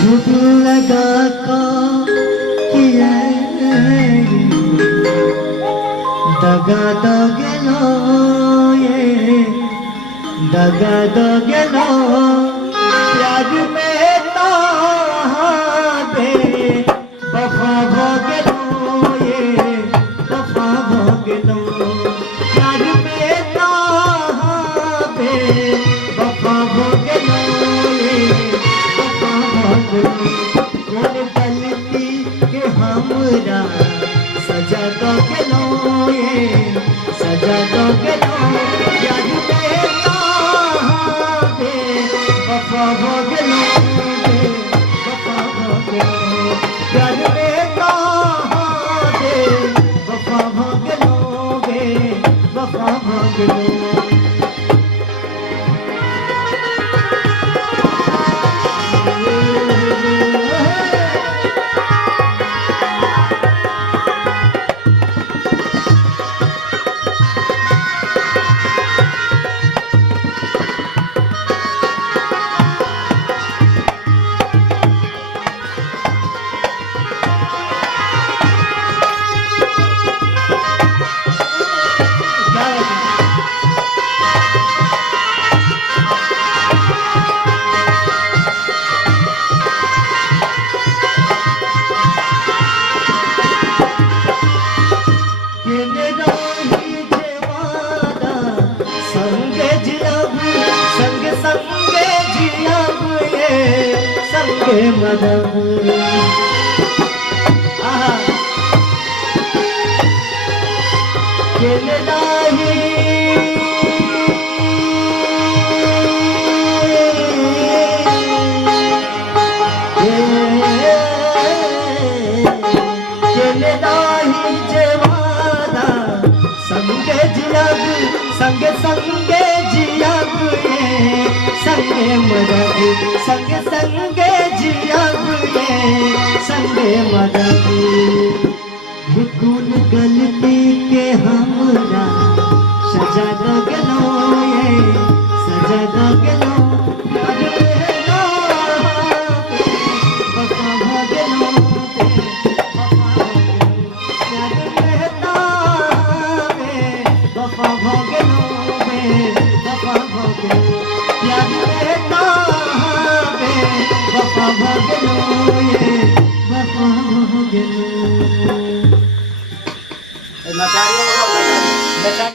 झूठ लगा को किए दगा दो गेलो ये दगा दो गेलो प्यार में तो बे वफा हो गेलो ये वफा हो गेलो प्यार में तो बे वफा हो गेलो ये वफा हो गेलो कौन गलती के हमरा सजा दो गेलो ये सजा दो गेलो प्यार में तो बे वफा हो गेलो बे वफा हो गेलो प्यार में तो बे वफा हो गेलो बे वफा हो गेलो मदद संगे जियाब संगे संगे जियाब संगे मदद संगे संगे जियाब संगे मदद कौन गलती के हमरा सजा दो